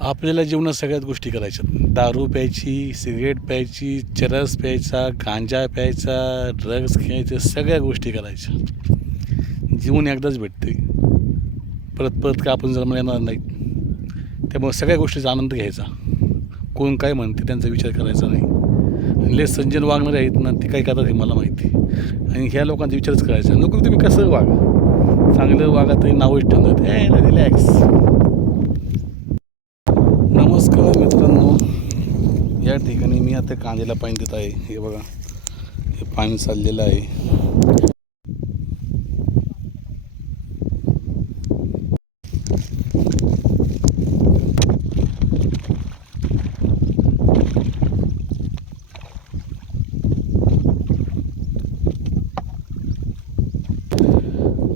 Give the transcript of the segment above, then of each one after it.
आपल्याला जीवनात सगळ्याच गोष्टी करायच्या दारू प्यायची सिगरेट प्यायची चरस प्यायचा गांजा प्यायचा ड्रग्स घ्यायचे सगळ्या गोष्टी करायच्या. जीवन एकदाच भेटते परत परत का आपण जर येणार नाही त्यामुळे सगळ्या गोष्टीचा आनंद घ्यायचा. कोण काय म्हणते त्यांचा विचार करायचा नाही. ले लय संजन वागणारे आहेत ना ते काय करतात हे मला माहिती. आणि ह्या लोकांचा विचारच करायचा. नको तुम्ही कसं वागा? चांगलं वागा तरी नावच ठेवत ए रिलॅक्स नमस्कार मित्रांनो या ठिकाणी मी आता कांद्याला पाणी देत आहे. हे बघा हे पाणी चाललेलं आहे.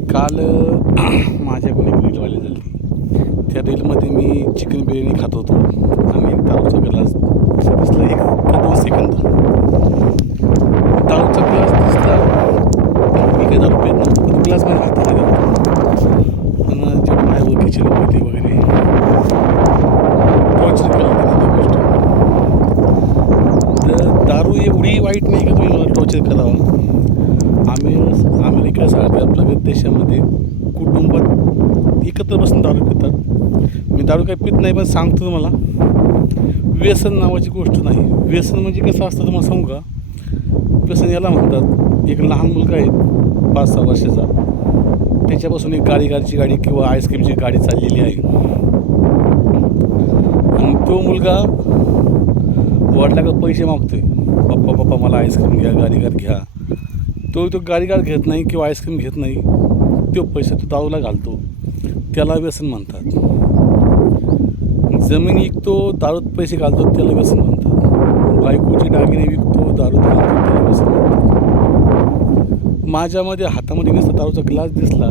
काल माझ्याकडून एक रील झाली. त्या रीलमध्ये मी चिकन बिर्याणी खात होतो. आणि एक दारूचा ग्लास दिसला एक का दोन सेकंद. दारूचा ग्लास दिसला. मी काय दारू पेत नव्हतो पण ग्लास माझ्या हातामध्ये होता. आणि जेवढे माझ्या ओळखीचे लोक होते वगैरे टॉर्चर केलं त्यांनी ती गोष्ट. तर दारू एवढी वाईट नाही का तुम्ही मला टॉर्चर करावं? आम्ही अमेरिकेसारख्या प्रगत देशामध्ये कुटुंबात एकत्र बसून दारू पितात. मी दारू काही पित नाही पण सांगतो तुम्हाला व्यसन नावाची गोष्ट नाही. व्यसन म्हणजे कसं असतं तुम्हाला सांगू का? व्यसन याला म्हणतात एक लहान मुलगा आहे पाच सहा वर्षाचा. त्याच्यापासून एक गाडी गाडीची गाडी किंवा आईस्क्रीमची गाडी चाललेली आहे. आणि तो मुलगा वडिलाकडे पैसे मागतोय. पप्पा पप्पा मला आईस्क्रीम घ्या गाडीगार घ्या. तो तो गाडीगार घेत नाही किंवा आईस्क्रीम घेत नाही. तो पैसे तो दारूला घालतो. त्याला व्यसन म्हणतात. जमीन विकतो दारूत पैसे घालतो त्याला व्यसन म्हणतात. बायकोचे दागिने विकतो दारूत घालतो त्याला व्यसन म्हणतात. माझ्यामध्ये हातामध्ये नसता दारूचा ग्लास दिसला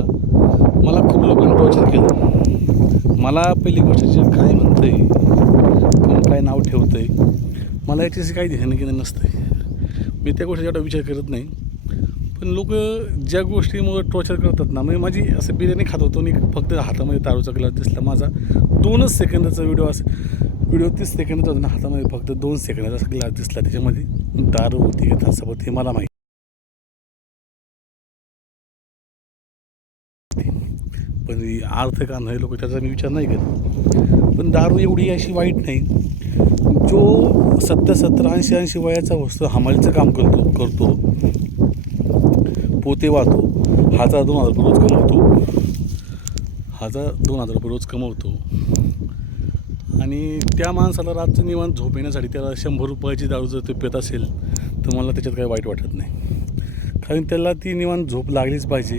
मला खूप लोकांनी टॉर्चर केलं. मला पहिली गोष्ट जे काय आहे कोण काय नाव ठेवतंय मला याच्याशी काही घेणं घेणं नसतं मी त्या गोष्टीचा एवढा विचार करत नाही. पण लोक ज्या गोष्टीमुळं टॉर्चर करतात ना म्हणजे माझी असं बिर्याणी खात होतो आणि फक्त हातामध्ये दारूचा ग्लास दिसला माझा. दोनच सेकंदाचा व्हिडिओ असं व्हिडिओ तीस सेकंदाचा होता ना हातामध्ये फक्त दोन सेकंदाचा ग्लास दिसला त्याच्यामध्ये. दारू होती का तासाबत हे मला माहिती पण अर्थ का नाही लोक त्याचा मी विचार नाही करत पण दारू एवढी अशी वाईट नाही. जो सत्तर सत्तर ऐंशी ऐंशी वयाचा वस्तू हमालीचं काम करतो करतो पोते वाहतो हजार दोन हजार रुपये रोज कमवतो. हजार दोन हजार रुपये रोज कमवतो. आणि त्या माणसाला रातचं निवांत झोप येण्यासाठी त्याला शंभर रुपयाची दारू जर ते पेत असेल तर मला त्याच्यात काही वाईट वाटत नाही. कारण त्याला ती निवांत झोप लागलीच पाहिजे.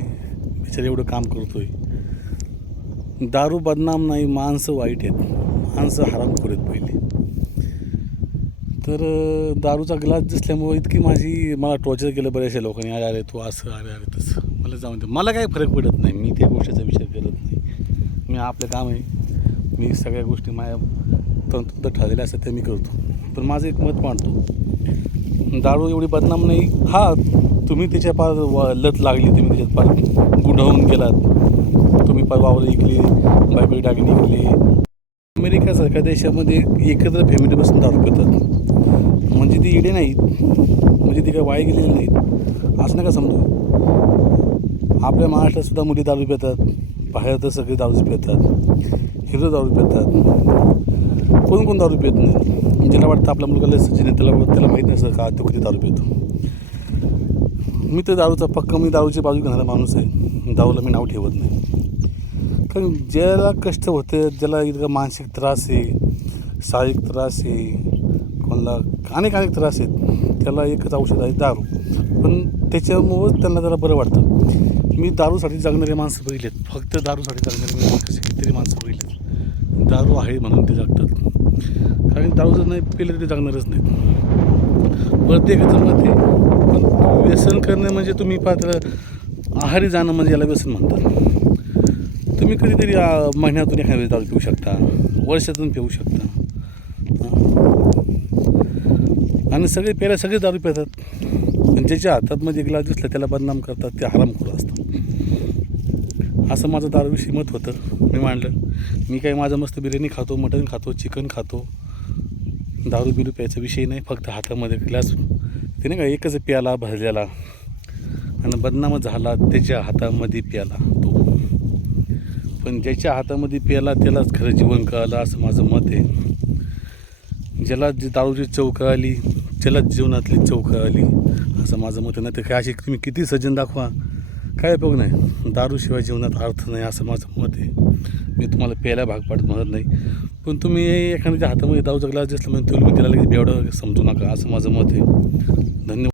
बिचारा एवढं काम करतो आहे दारू बदनाम नाही माणसं वाईट आहेत. माणसं हराम आहेत पहिले. तर दारूचा ग्लास दिसल्यामुळे इतकी माझी मला टॉर्चर केलं बऱ्याचशा लोकांनी. अरे अरे तू असं अरे अरे तसं. मला जाऊन दे. मला काही फरक पडत नाही. मी त्या गोष्टीचा विचार करत नाही. मी आपलं काम आहे. मी सगळ्या गोष्टी माझ्या तंतुंत ठरलेल्या असतात त्या मी करतो. पण माझं एक मत मांडतो. दारू एवढी बदनाम नाही. हा तुम्ही त्याच्या पार लत लागली तुम्ही त्याच्यात पार गुंढवून गेलात. तुम्ही पार वावर ऐकली बायबल डागणी अमेरिका अमेरिकासारख्या देशामध्ये एकत्र फॅमिली बसून दारू पितात. म्हणजे ती इडे नाहीत. म्हणजे ती काही वाया गेलेली नाहीत. असं नका समजू. आपल्या महाराष्ट्रातसुद्धा मुली दारू पितात. बाहेर तर सगळे दारू पितात. हिरो दारू पितात. कोण कोण दारू पित नाही. ज्याला वाटतं आपल्या मुलगा लस सचिन आहे त्याला त्याला माहीत नसतं का तो कधी दारू पितो. मी तर दारूचा पक्का मी दारूची बाजू घेणारा माणूस आहे. दारूला मी नाव ठेवत नाही. कारण ज्याला कष्ट होते ज्याला इतका मानसिक त्रास आहे शारीरिक त्रास आहे मला अनेक अनेक त्रास आहेत. त्याला एकच औषध आहे दारू. पण त्याच्यामुळंच त्यांना जरा बरं वाटतं. मी दारूसाठी जगणारे माणसं बघितलेत. फक्त दारूसाठी जगणारे माणसं कसे कितीतरी माणसं बघितलेत. दारू आहे म्हणून ते जगतात. कारण दारू जर नाही पिलं तर ते जगणारच नाहीत. प्रत्येकाचं मत आहे पण व्यसन करणं म्हणजे तुम्ही पात्र आहारी जाणं म्हणजे याला व्यसन म्हणतात. तुम्ही कधीतरी महिन्यातून एखाद्या दारू पिऊ शकता वर्षातून पिऊ शकता. आणि सगळे प्यायला सगळे दारू पितात. पण ज्याच्या हातात एक ग्लास दिसला त्याला बदनाम करतात ते हरामखोर असतात. असं माझं दारूविषयी मत होतं. मी मांडलं मी काही माझं मस्त बिर्याणी खातो मटण खातो चिकन खातो. दारू बिरू प्यायचा विषय नाही फक्त हातामध्ये ग्लास ते नाही का एकच प्याला भरलेला. आणि बदनाम झाला त्याच्या हातामध्ये प्याला तो. पण ज्याच्या हातामध्ये प्याला त्यालाच खरं जीवन कळालं असं माझं मत आहे. ज्याला जी दारूची चव कळाली त्याला जीवनातली चौक आली. असं माझं मत आहे. नाही तर काय अशी तुम्ही किती सज्जन दाखवा. काय उपयोग नाही. दारूशिवाय जीवनात अर्थ नाही असं माझं मत आहे. मी तुम्हाला प्यायला भाग पाडत म्हणत नाही. पण तुम्ही एखाद्याच्या हातामध्ये दारूचा ग्लास दिसला म्हणजे तुम्ही त्याला लगेच बेवडं समजू नका असं माझं मत आहे. धन्यवाद.